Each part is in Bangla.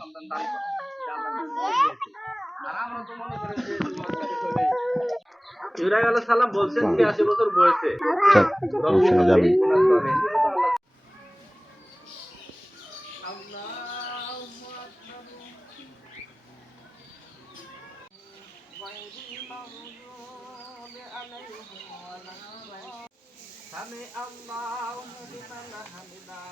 সন্তান দান করো, এটা আল্লাহ দিয়েছে। আর আমরা তো মনে করি যে ইব্রাহিম আলাইহিস সালাম বলছেন 83 বছর বয়সে রব্বি হাবলি মিনাস সালিহিন। আল্লাহু আকবার গায়রিল মাগদুবি আলাইহিম ওয়ালাদ-দাল্লিন। সামি আল্লাহু লিমান হামিদাহ।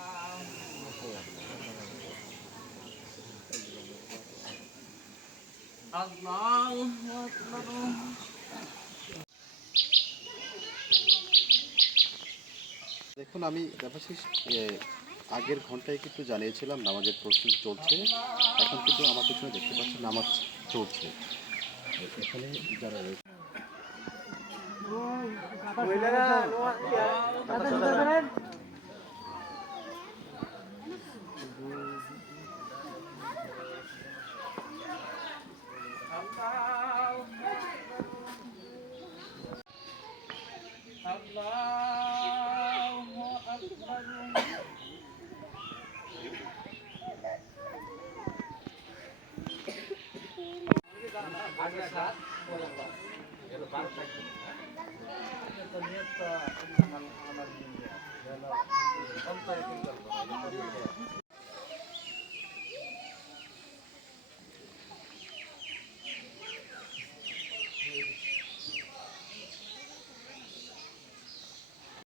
আল্লাহু আকবার। দেখুন আমি ব্যাপারশেষ আগের ঘন্টায় কিন্তু জানিয়েছিলাম নামাজের প্রস্তুতি চলছে। এখন কিন্তু আমার পিছনে দেখতে পাচ্ছেন নামাজ চলছে। এখানে যারা রয়েছে আল্লাহু আকবার।